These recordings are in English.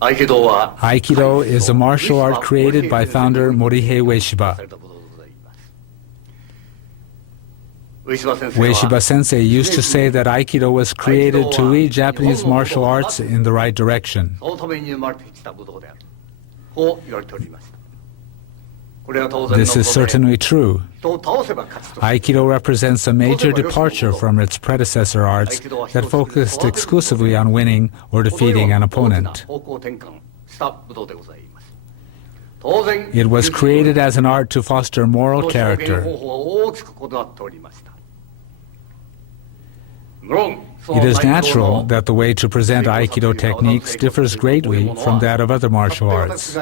Aikido is a martial art created by founder Morihei Ueshiba. Ueshiba Sensei used to say that Aikido was created to lead Japanese martial arts in the right direction. This is certainly true. Aikido represents a major departure from its predecessor arts that focused exclusively on winning or defeating an opponent. It was created as an art to foster moral character. It is natural that the way to present Aikido techniques differs greatly from that of other martial arts.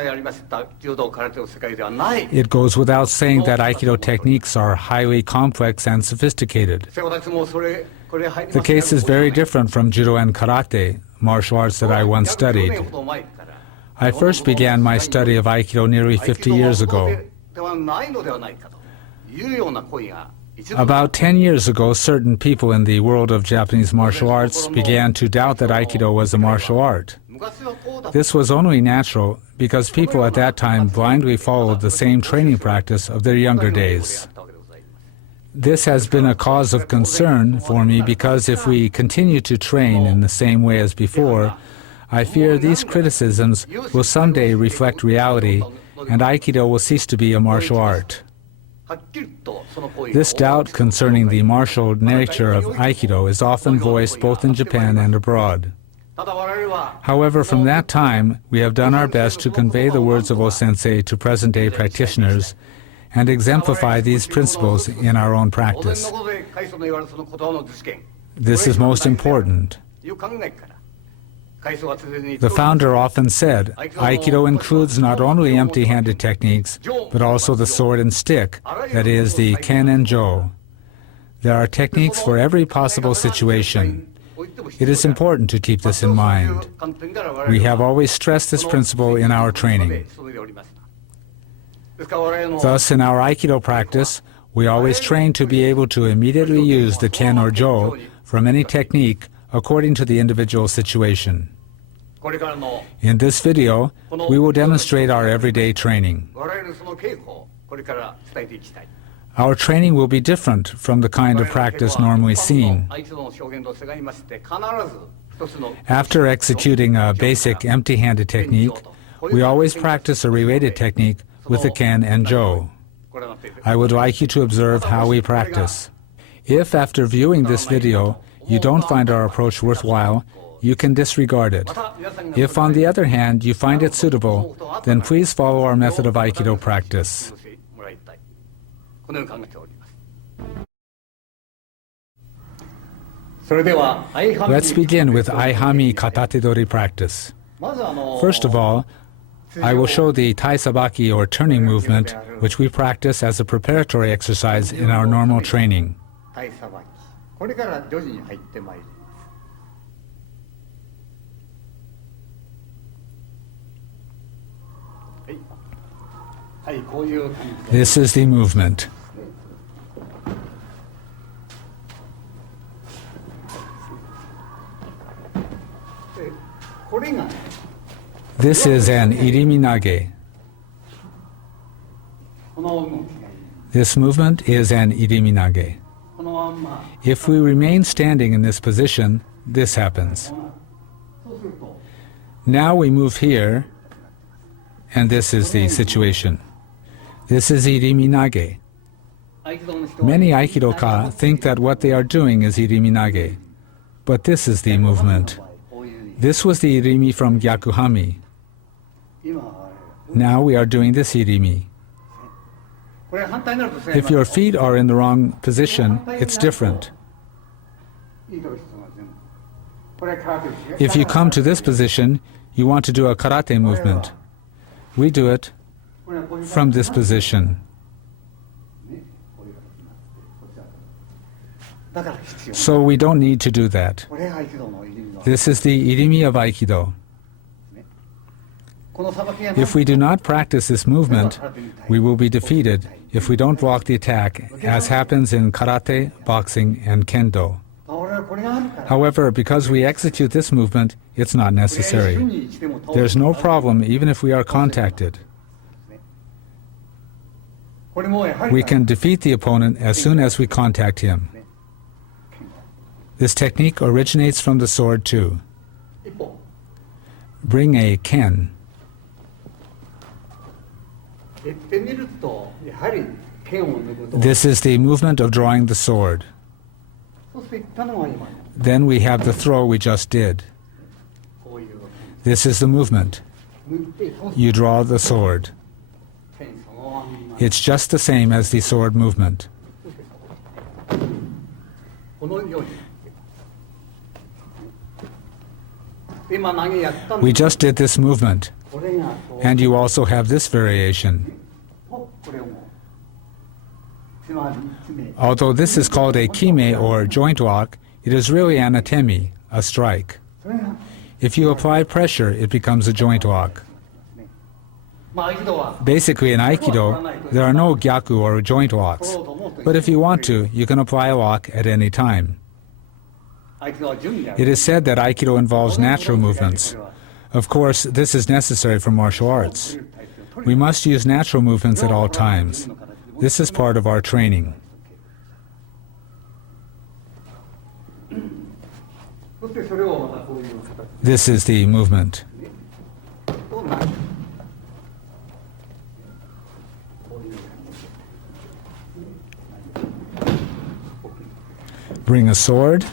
It goes without saying that Aikido techniques are highly complex and sophisticated. The case is very different from Judo and Karate, martial arts that I once studied. I first began my study of Aikido nearly 50 years ago. About 10 years ago, certain people in the world of Japanese martial arts began to doubt that Aikido was a martial art. This was only natural because people at that time blindly followed the same training practice of their younger days. This has been a cause of concern for me because if we continue to train in the same way as before, I fear these criticisms will someday reflect reality and Aikido will cease to be a martial art. This doubt concerning the martial nature of Aikido is often voiced both in Japan and abroad. However, from that time, we have done our best to convey the words of O-sensei to present-day practitioners and exemplify these principles in our own practice. This is most important. The founder often said, Aikido includes not only empty-handed techniques, but also the sword and stick, that is, the ken and jo. There are techniques for every possible situation. It is important to keep this in mind. We have always stressed this principle in our training. Thus, in our Aikido practice, we always train to be able to immediately use the ken or jo from any technique according to the individual situation. In this video, we will demonstrate our everyday training. Our training will be different from the kind of practice normally seen. After executing a basic empty-handed technique, we always practice a related technique with the ken and jo. I would like you to observe how we practice. If after viewing this video you don't find our approach worthwhile, you can disregard it. If, on the other hand, you find it suitable, then please follow our method of Aikido practice. Let's begin with Aihanmi Katatedori practice. First of all, I will show the Tai-Sabaki or turning movement, which we practice as a preparatory exercise in our normal training. This is the movement. This is an irimi nage. This movement is an irimi nage. If we remain standing in this position, this happens. Now we move here, and this is the situation. This is irimi nage. Many Aikidoka think that what they are doing is irimi nage, but this is the movement. This was the irimi from Gyakuhami. Now we are doing this irimi. If your feet are in the wrong position, it's different. If you come to this position, you want to do a karate movement. We do it from this position. So we don't need to do that. This is the irimi of Aikido. If we do not practice this movement, we will be defeated if we don't block the attack, as happens in karate, boxing, and kendo. However, because we execute this movement, it's not necessary. There's no problem even if we are contacted. We can defeat the opponent as soon as we contact him. This technique originates from the sword too. Bring a ken. This is the movement of drawing the sword. Then we have the throw we just did. This is the movement. You draw the sword. It's just the same as the sword movement. We just did this movement, and you also have this variation. Although this is called a kime or joint lock, it is really an atemi, a strike. If you apply pressure, it becomes a joint lock. Basically, in Aikido, there are no gyaku or joint locks, but if you want to, you can apply a lock at any time. It is said that Aikido involves natural movements. Of course, this is necessary for martial arts. We must use natural movements at all times. This is part of our training. This is the movement. Bring a sword.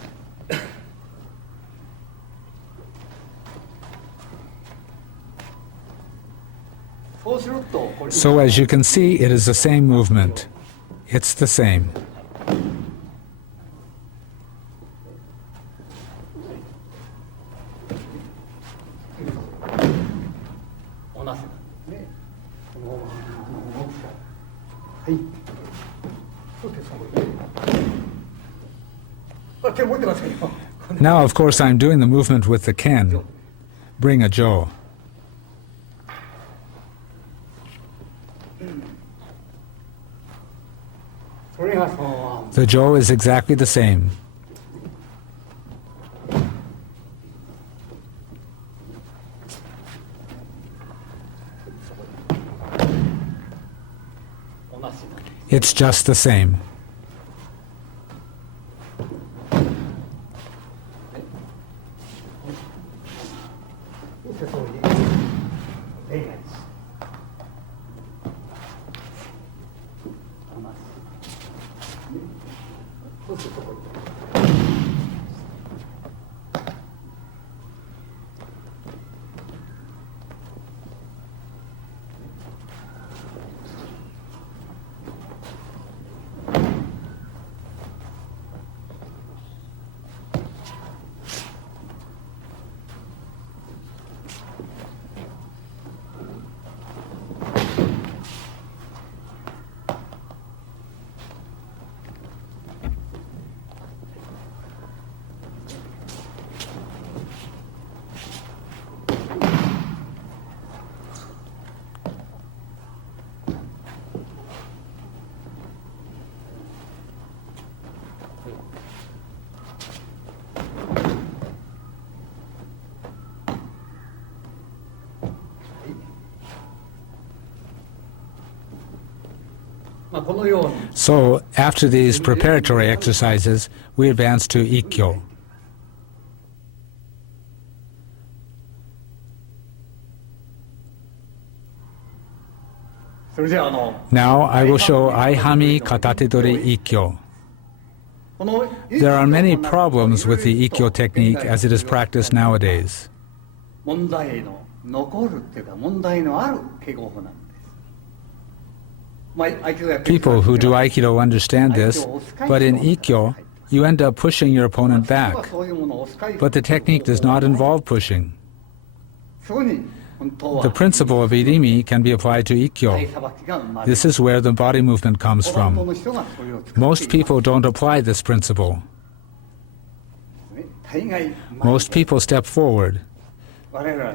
So as you can see, it is the same movement. It's the same. Now, of course, I'm doing the movement with the ken. Bring a jo. The jo is exactly the same. It's just the same. So, after these preparatory exercises, we advance to Ikkyo. Now I will show Aihanmi Katatedori Ikkyo. There are many problems with the Ikkyo technique as it is practiced nowadays. People who do Aikido understand this, but in Ikkyo, you end up pushing your opponent back. But the technique does not involve pushing. The principle of Irimi can be applied to Ikkyo. This is where the body movement comes from. Most people don't apply this principle. Most people step forward.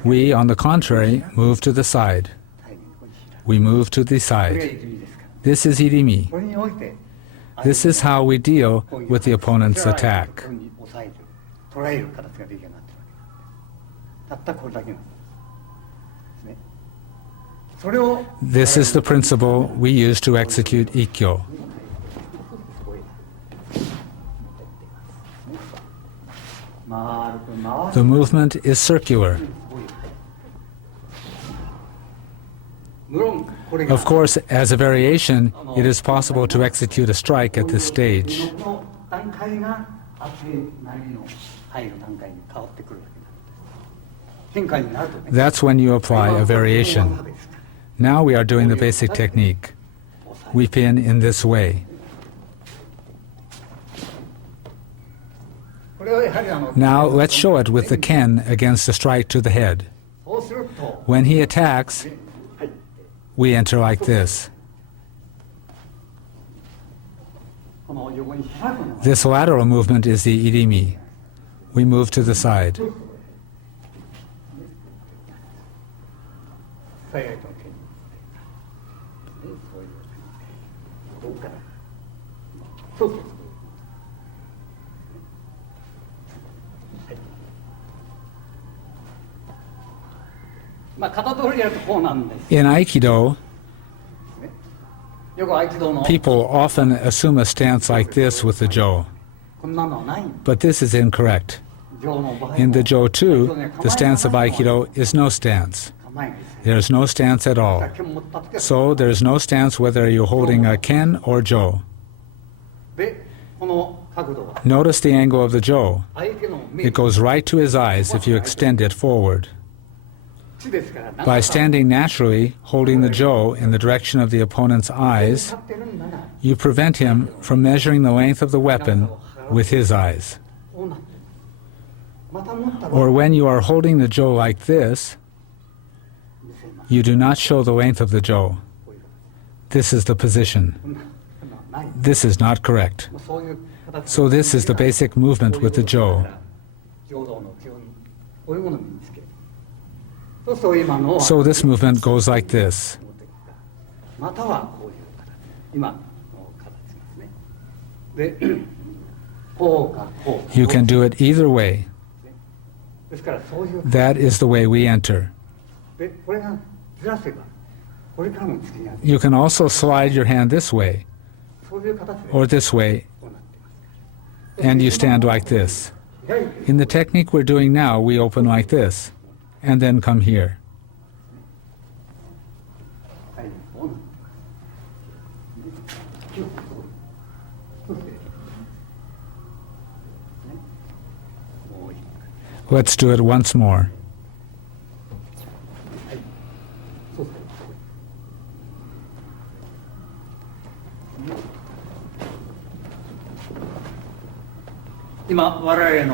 We, on the contrary, move to the side. We move to the side. This is Irimi. This is how we deal with the opponent's attack. 捉える形ができるようになってるわけだ。たったこれだけなんですね。それを This is the principle we use to execute Ikkyo. The movement is circular. Of course, as a variation, it is possible to execute a strike at this stage. That's when you apply a variation. Now we are doing the basic technique. We pin in this way. Now let's show it with the ken against a strike to the head. When he attacks, we enter like this. This lateral movement is the irimi. We move to the side. In Aikido, people often assume a stance like this with the Jo. But this is incorrect. In the Jo too, the stance of Aikido is no stance. There is no stance at all. So there is no stance whether you're holding a ken or Jo. Notice the angle of the Jo. It goes right to his eyes if you extend it forward. By standing naturally, holding the Jo in the direction of the opponent's eyes, you prevent him from measuring the length of the weapon with his eyes. Or when you are holding the Jo like this, you do not show the length of the Jo. This is the position. This is not correct. So this is the basic movement with the Jo. So this movement goes like this. You can do it either way. That is the way we enter. You can also slide your hand this way, or this way, and you stand like this. In the technique we're doing now, we open like this, and then come here. Let's do it once more.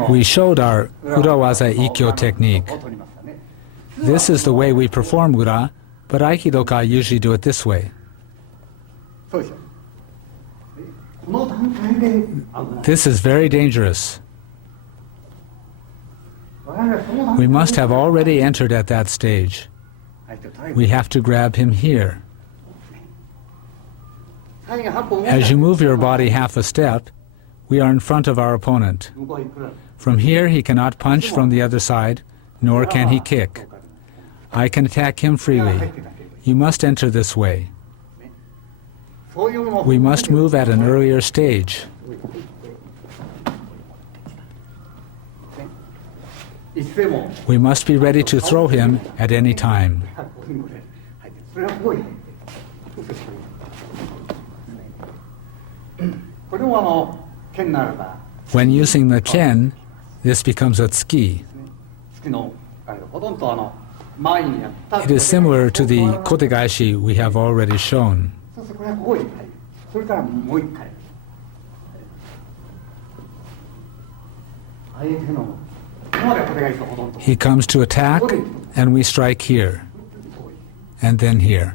We showed our Urawaza Ikkyo technique. This is the way we perform Ura, but Aikidoka usually do it this way. This is very dangerous. We must have already entered at that stage. We have to grab him here. As you move your body half a step, we are in front of our opponent. From here he cannot punch from the other side, nor can he kick. I can attack him freely. You must enter this way. We must move at an earlier stage. We must be ready to throw him at any time. When using the ken, this becomes a tsuki. It is similar to the kotegaishi we have already shown. He comes to attack, and we strike here, and then here.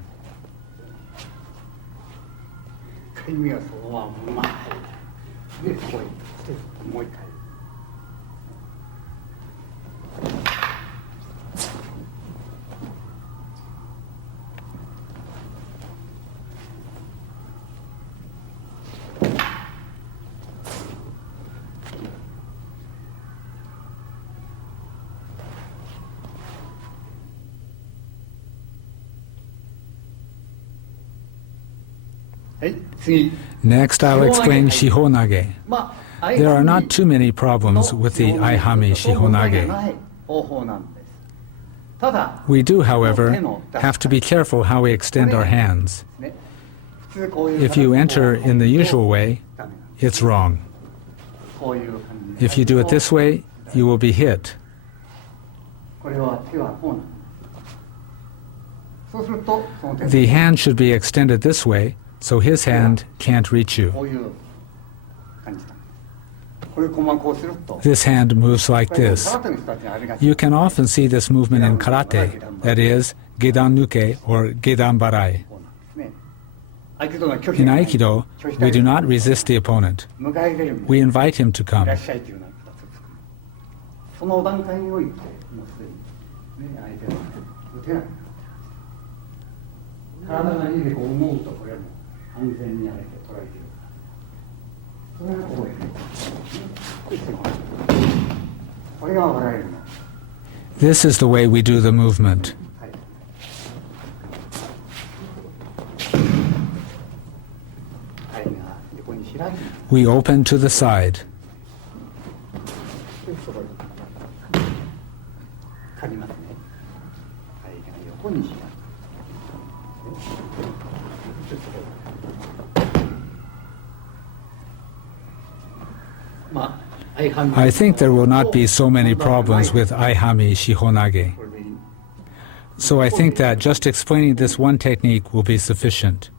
はい、次。 Next, I'll explain Shihonage. まあ、 There are not too many problems with the Aihanmi 問題が Shihonage. ない方法なんです。ただ、 We do, however, have to be careful how we extend our hands. ね、普通こういう If you enter in the usual way, ダメなんです。 it's wrong. こういう感じで If you do it this way, you will be hit. これは手はこうなんです。そうすると、その手 The hand should be extended this way, so his hand can't reach you. こういう感じなんです。これ細こうすると、 This hand moves like これ this. 空手の人たちにありがち You can often see this movement in karate, that is, gedan nuke or gedan barai. こうなんですね。合気道の拒否 In がない Aikido, 拒否 we do 対 not resist the opponent. 迎え入れるんです。 We invite him to い come. らっしゃいというような形を作る。その段階において、もうすでに、ね、相手は打てない。体がいいでこう思うと、これはもう安全にあれて捉えているから。それが覚えてる。これが我々の。 This is the way we do the movement. はい。肺が横に開き、 We open to the side. そこに借りますね。肺が横に開く。まあ、I think there will not be so many problems with Aihanmi Shihonage. これでいい。 So I think that just explaining this one technique will be sufficient.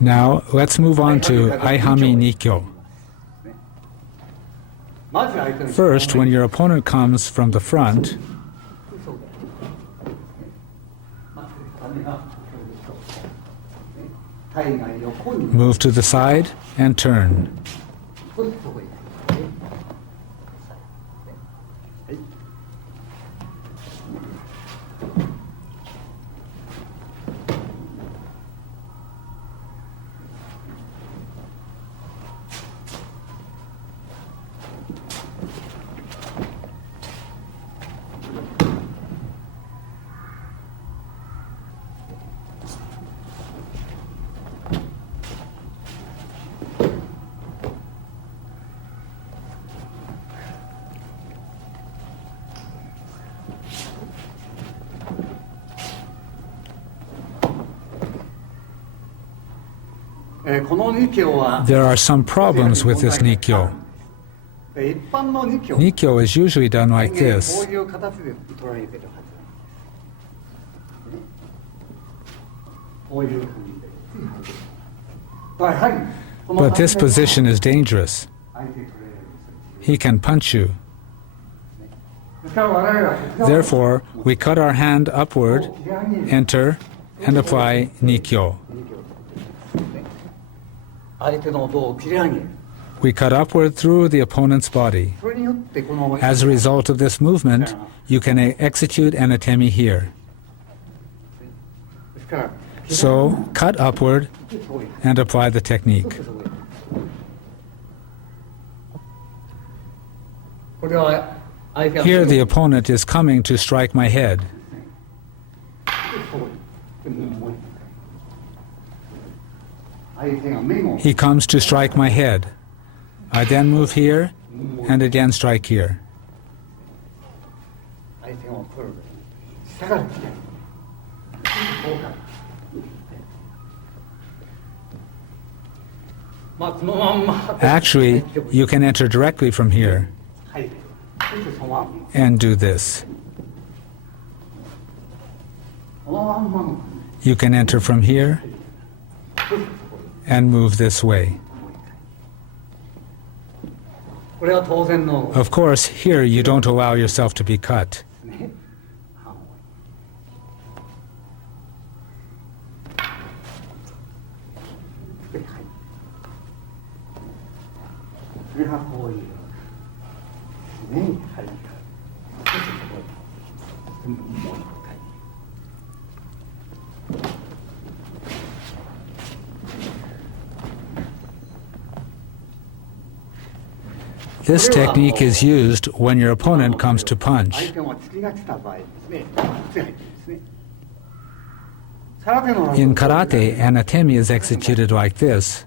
Now, let's move on to Aihanmi Nikyo. First, when your opponent comes from the front, move to the side and turn. There are some problems with this Nikyo. Nikyo is usually done like this. But this position is dangerous. He can punch you. Therefore, we cut our hand upward, enter, and apply Nikyo. We cut upward through the opponent's body. As a result of this movement, you can execute an atemi here. So, cut upward and apply the technique. Here the opponent is coming to strike my head. He comes to strike my head. I then move here and again strike here. Actually, you can enter directly from here. and do this. このまんまの You can enter from here and move this way. これは当然の Of course, here you don't allow yourself to be cut. ね。で、はい。それがこういうね、はい。全部もう一回。This technique is used when your opponent comes to 相 punch. 手が突きが来た場合ですね、突きが入ってるんですね。空手の In karate, an atemi is executed like this,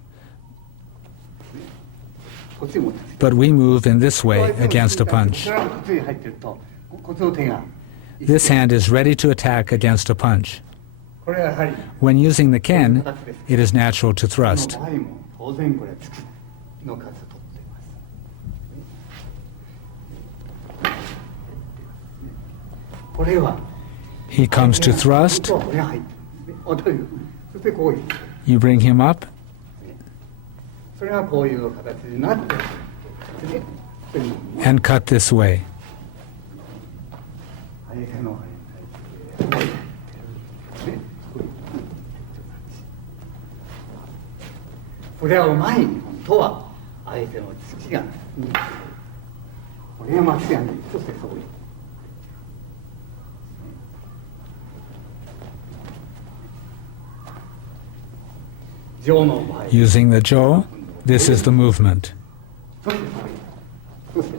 こっちに持ってきて but we move in this way 相手の against a 突きが punch. こちらのこっちに入ってると、こっちの手が This hand is ready to attack against a punch. これはやはり When using the ken, it is natural to この thrust. 場合も当然これは突きの数取っています。これは He comes to thrust, これが入ってるんですね。おというそしてこういう you bring him up, それがこういう形になってるんですね。それに and cut this way. 相手の相手ねこれはうまい本当は相手の突きがこれが間違いない。そしてそういう上の場合 Using the jo, this is the movement. そしてそういうそして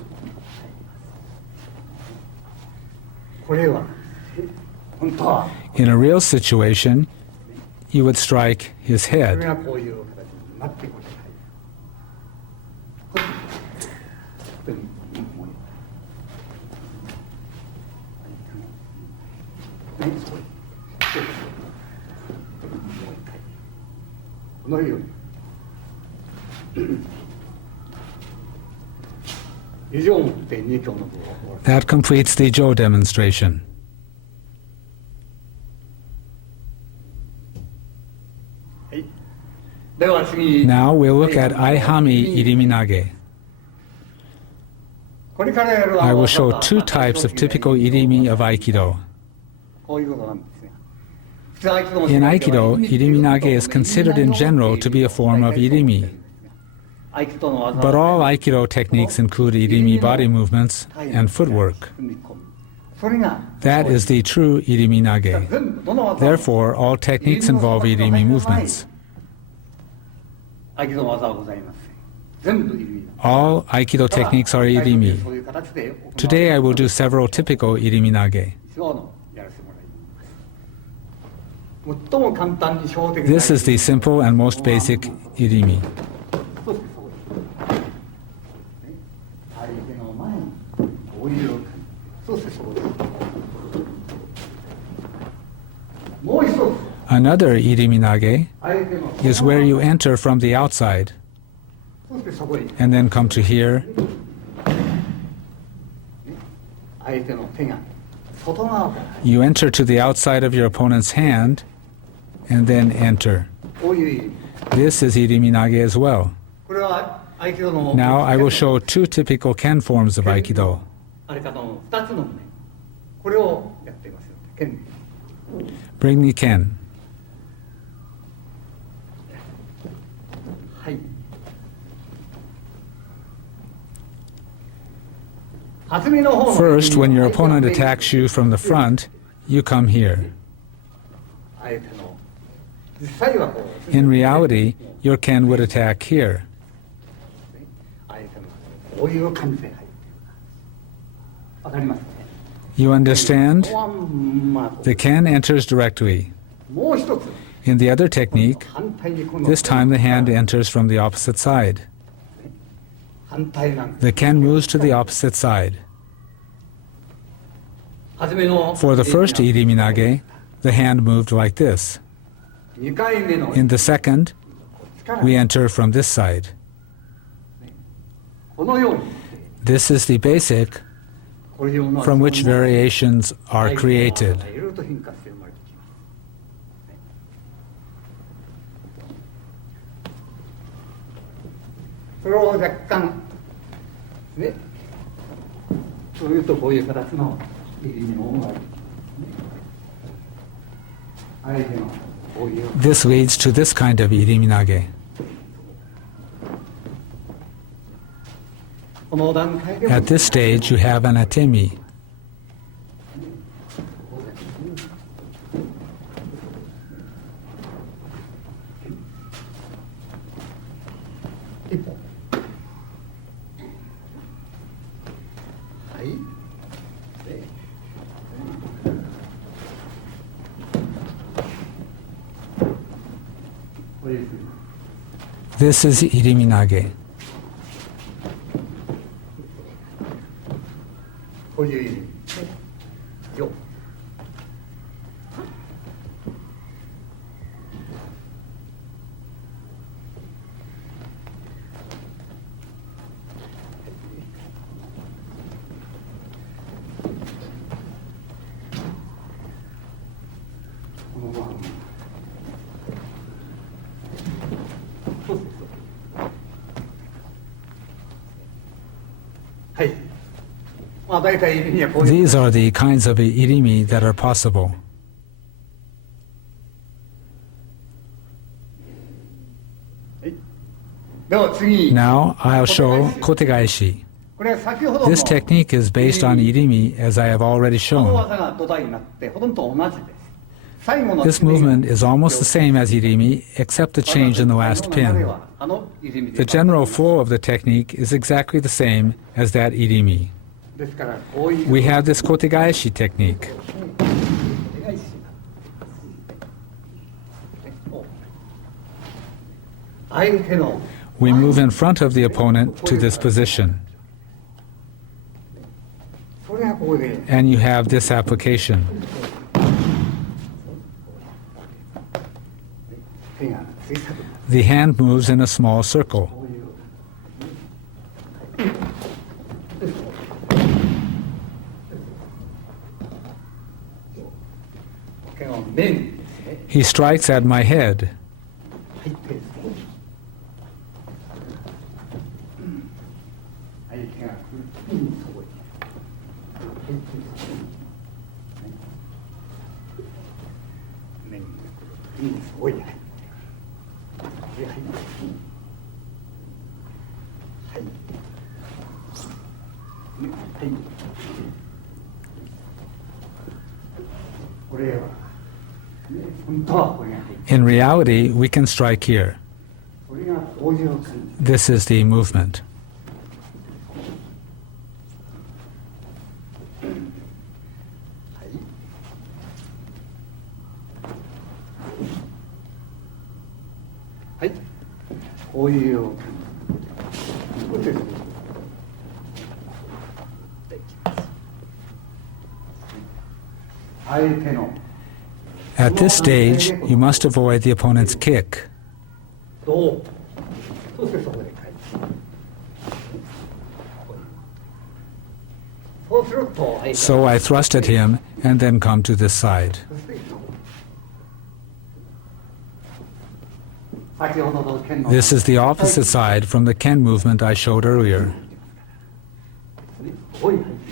これは本当は In a real situation, you would strike his これ head. がこういう形になってくる。このように以上をもって2教の部を That completes the jo demonstration. はい。では次 Now we'll look at Aihanmi Iriminage. これからやる I will show two types of typical irimi of Aikido. こういうことなんですね。普通合気道も In Aikido, iriminage is considered in general to be a form of irimi. 合気道の技 But all Aikido techniques include irimi body movements and footwork. 踏み込むそれが That is the true iriminage. 全部どの技も Therefore, all techniques involve irimi movements. 合気道の技はございません。全部入り All Aikido techniques are irimi. そういう形で行われる Today I will do several typical iriminage. 一応のやらせてもらいます。最も簡単に標的な This is the simple and most basic irimi. そしてそこに相手の前にこういう感じそしてそこにもう一つ Another iriminage 相手の is where you enter from the outside そしてそこに and then come to here 相手の手が外側から You enter to the outside of your opponent's hand and then enter. こういう意味 This is iriminage as well. これは合気道の Now I will show two typical ken forms of Aikido. あれかの2つの面これをやっていますよ剣 Bring the ken. はい初めの方の First, when your opponent attacks you from the front, you come here. 相手の実際はこう In reality, your ken would attack here. 相手のこういう感じで入っているわかりますね You understand? ここはまあこ The ken enters directly. うもう一つ In the other technique, 反対にこの this time the hand enters from the opposite side. 反対なんです The ken moves to the opposite side. 初めの For the first iriminage, the hand moved like this. 2回目の In the second, 力 we enter from this side. このように This is the basic from which variations are created. いろいろと変化して生まれてきます。それを若干ね、そういうとこういう形の入りにも生まれてきます。相手のこういう。This leads to this kind of iriminage. この段階でも At this stage, you have an atemi. 一本。はい。これです。 This is iriminage. こういう意味。よ。このまま。そうです。はい。まあ大体意味はこういう。 These are the kinds of irimi that are possible. はい。では次。 Now, I'll show kotegaeshi. これは先ほどの This technique is based on irimi, as I have already この shown. 技が土台になってほとんど同じです。最後の This movement is almost the same as irimi, except the change in the last pin. The general flow of the technique is exactly the same as that irimi. ですからこういう We have this kotegaeshi technique. 相手の We move in front of the opponent to this position, それがここで and you have this application. 手が小さくなる The hand moves in a small circle. こういう手の面ですね He strikes at my head. はい手です相手が来る時にそこにはい手です面が来る時にそこに入ってはいはいはいこれは本当はこれが入って In reality, we can strike here. これがこういう感じ This is the movement. はいはいこういう感じこうですできます相手の At this stage, you must avoid the opponent's kick. どうそしてそこで返すそうすると相手 So I thrust at him and then come to this side. そして先ほどの剣の This is the opposite side from the Ken movement I showed earlier. ここに入って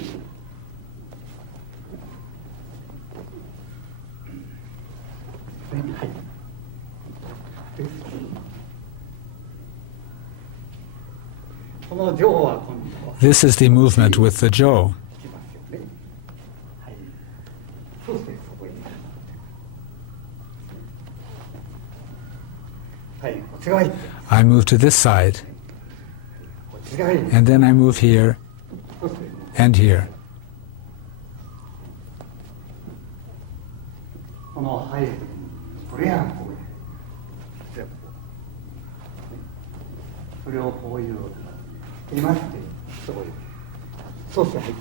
はいですこの上は今度は This is the movement with the Joe. きますよねはいそしてそこにはいこっち側に行って I move to this side, こっち側に行って and then I move here そして and here. この入るこれやこういうそれをこういういましてそこにソース入って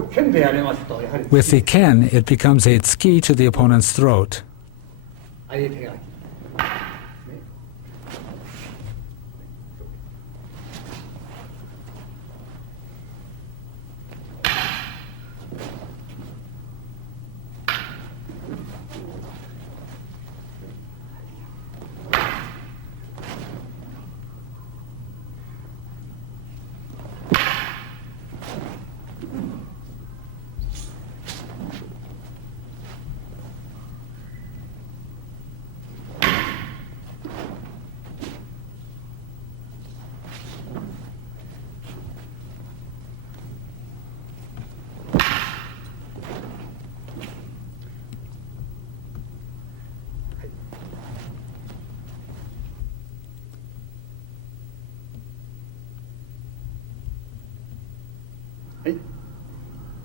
を剣でやりますとやはり With the ken, it becomes a tsuki to the opponent's throat. 相手が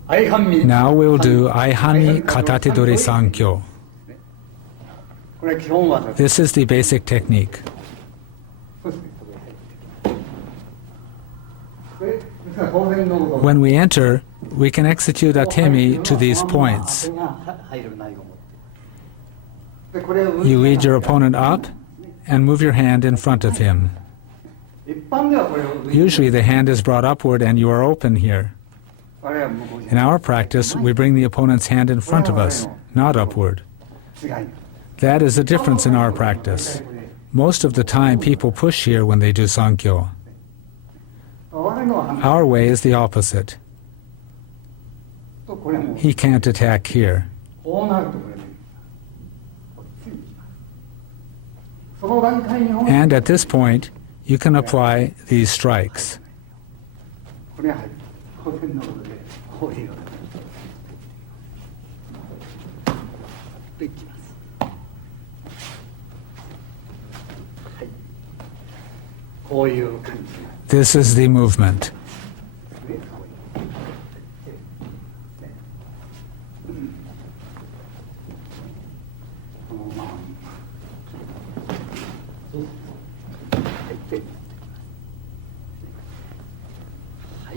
Now we'll do Aihanmi Katatedori Sankyo. これ基本技です This is the basic technique. そうですねですから当然のこと When we enter, we can execute atemi to these points. 入る内容を持ってでこれを You lead your opponent up and move your hand in front of him. 一般ではこれを Usually the hand is brought upward and you are open here. あれは向こうに In our practice, we bring the opponent's hand in front of us, not upward. 違い That is the difference in our practice. Most of the time, people push here when they do Sankyo. 我のは Our way is the opposite. とこれも He can't attack here. こうなるとこれでこっちに行きますその段階に And at this point, you can apply these strikes. これが入る当然のことでこういうでいきますはいこういう感じ This is the movement. ねこのままはい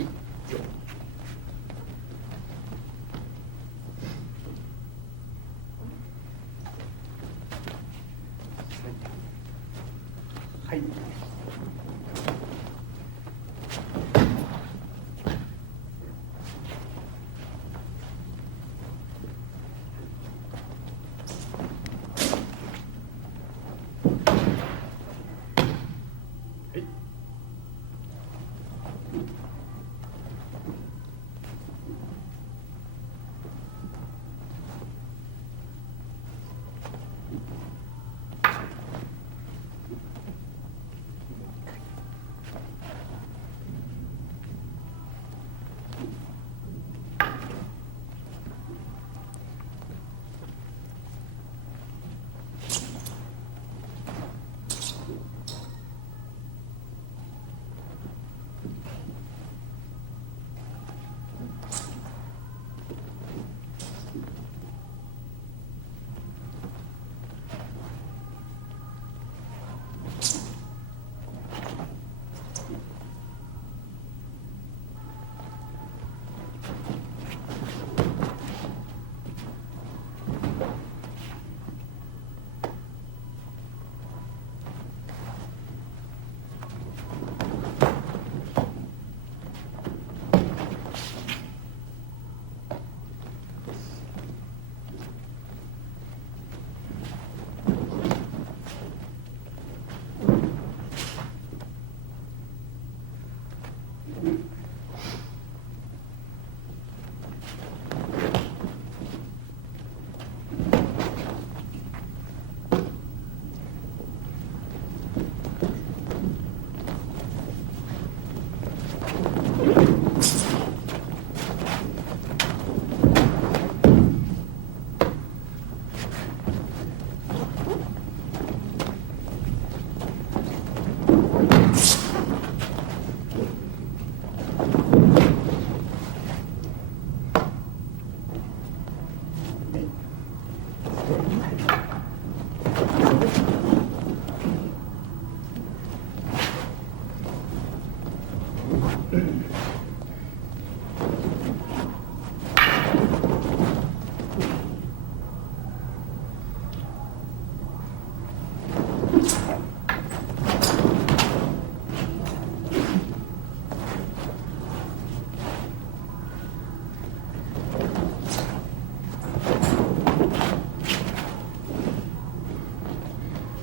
はいはい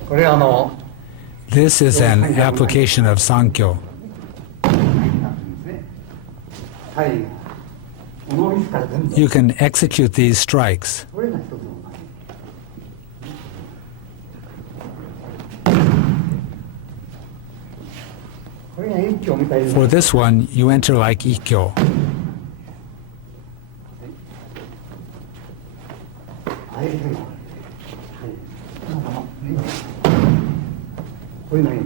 これはThis is an application of Sankyo. はい。この椅子から全部。 You can execute these strikes. これが一つの前。これが一挙みたいな。 For this one, you enter like Ikkyo. はい。こういうのいい。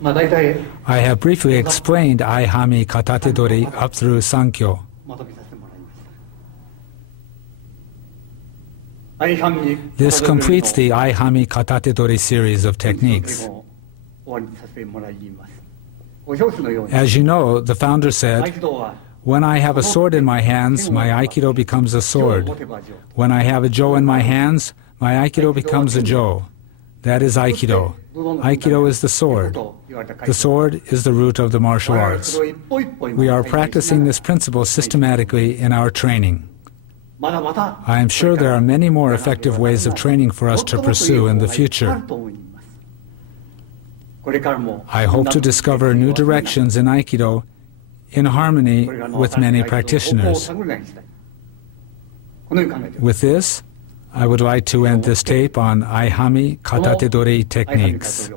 まあ大体 I have briefly explained Aihanmi Katatedori up through Sankyo. まとめさせてもらいました。This completes the Aihanmi Katatedori series of techniques. 終わりにさせてもらいます。ご表紙のように As you know, the founder 合 said, 気道は when I have a sword in my hands, my Aikido becomes a 持 sword. てば上。 When I have a jo in my hands, my Aikido becomes a jo. That is Aikido. Aikido is the sword. The sword is the root of the martial arts. We are practicing this principle systematically in our training. I am sure there are many more effective ways of training for us to pursue in the future. I hope to discover new directions in Aikido in harmony with many practitioners. With this, I would like to end this tape on Aihanmi Katatedori techniques.